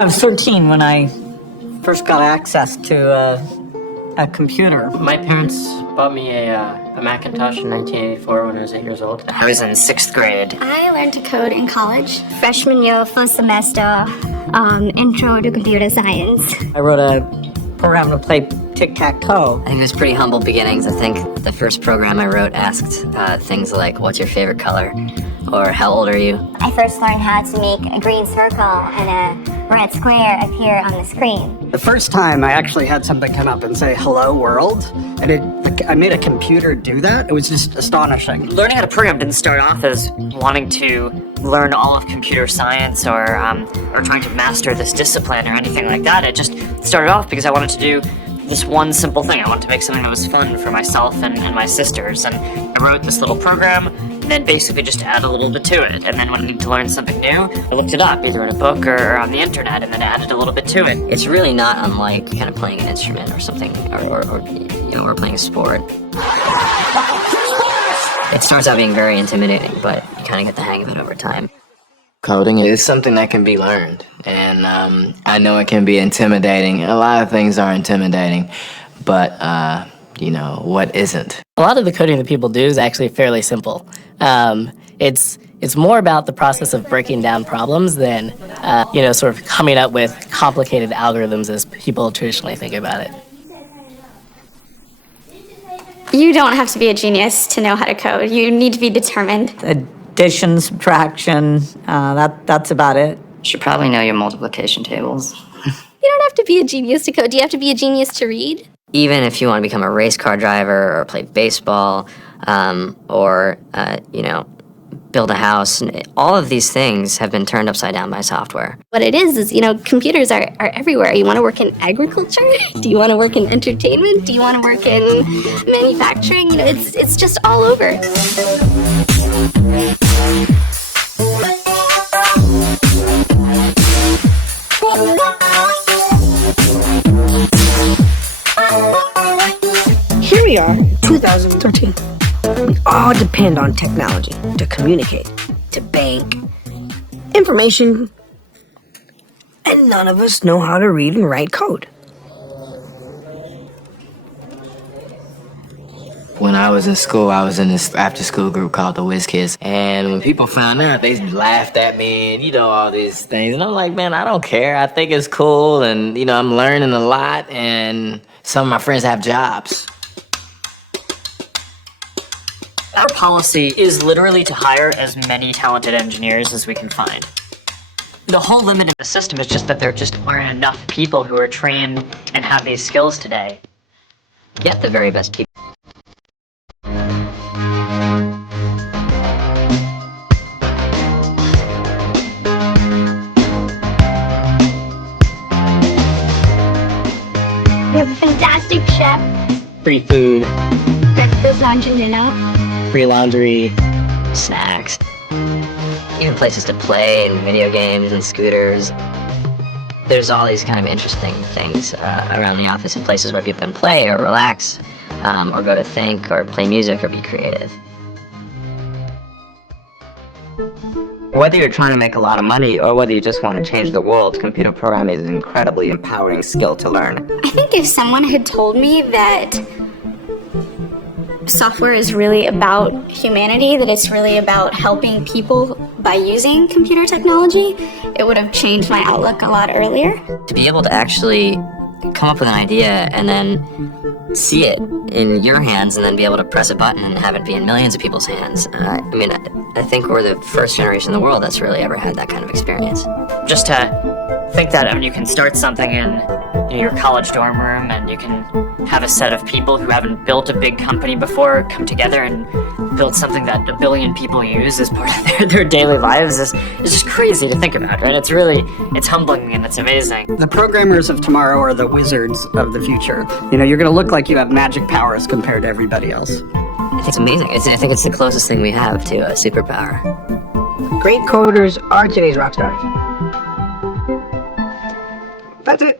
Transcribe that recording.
I was 13 when I first got access to a computer. My parents bought me a Macintosh in 1984 when I was 8 years old. I was in 6th grade. I learned to code in college. Freshman year, first semester, intro to computer science. I wrote a program to play tic-tac-toe. I think it was pretty humble beginnings. I think the first program I wrote asked things like, what's your favorite color? Or how old are you? I first learned how to make a green circle and a red square appear on the screen. The first time I actually had something come up and say, "Hello world," and I made a computer do that. It was just astonishing. Learning how to program didn't start off as wanting to learn all of computer science or trying to master this discipline or anything like that. It just started off because I wanted to do this one simple thing. I wanted to make something that was fun for myself and my sisters. And I wrote this little program and then basically just add a little bit to it. And then when I needed to learn something new, I looked it up either in a book or on the internet and then added a little bit to it. It's really not unlike kind of playing an instrument or something, or playing a sport. It starts out being very intimidating, but you kind of get the hang of it over time. Coding is something that can be learned, and I know it can be intimidating. A lot of things are intimidating, but what isn't? A lot of the coding that people do is actually fairly simple. It's more about the process of breaking down problems than sort of coming up with complicated algorithms as people traditionally think about it. You don't have to be a genius to know how to code. You need to be determined. Addition, subtraction, that's about it. You should probably know your multiplication tables. You don't have to be a genius to code. Do you have to be a genius to read? Even if you want to become a race car driver or play baseball, or build a house, all of these things have been turned upside down by software. What it is, computers are everywhere. You want to work in agriculture? Do you want to work in entertainment? Do you want to work in manufacturing? It's just all over. Here we are, 2013. We all depend on technology to communicate, to bank, information, and none of us know how to read and write code. When I was in school, I was in this after-school group called the Whiz Kids, and when people found out, they laughed at me and, all these things. And I'm like, man, I don't care. I think it's cool, and, I'm learning a lot, and some of my friends have jobs. Our policy is literally to hire as many talented engineers as we can find. The whole limit in the system is just that there just aren't enough people who are trained and have these skills today. Get the very best people. We have a fantastic chef. Free food, Breakfast, lunch, and dinner. free laundry. Snacks. Even places to play and video games and scooters. There's all these kind of interesting things around the office and places where people can play or relax, or go to think or play music or be creative. Whether you're trying to make a lot of money or whether you just want to change the world, computer programming is an incredibly empowering skill to learn. I think if someone had told me that software is really about humanity, that it's really about helping people by using computer technology, it would have changed my outlook a lot earlier. To be able to actually come up with an idea and then see it in your hands and then be able to press a button and have it be in millions of people's hands. I think we're the first generation in the world that's really ever had that kind of experience. Just to think that you can start something in your college dorm room and you can have a set of people who haven't built a big company before come together and build something that 1 billion people use as part of their daily lives is just crazy to think about, right? It's humbling and it's amazing. The programmers of tomorrow are the wizards of the future. You're going to look like you have magic powers compared to everybody else. I think it's amazing. I think it's the closest thing we have to a superpower. Great coders are today's rock stars. That's it.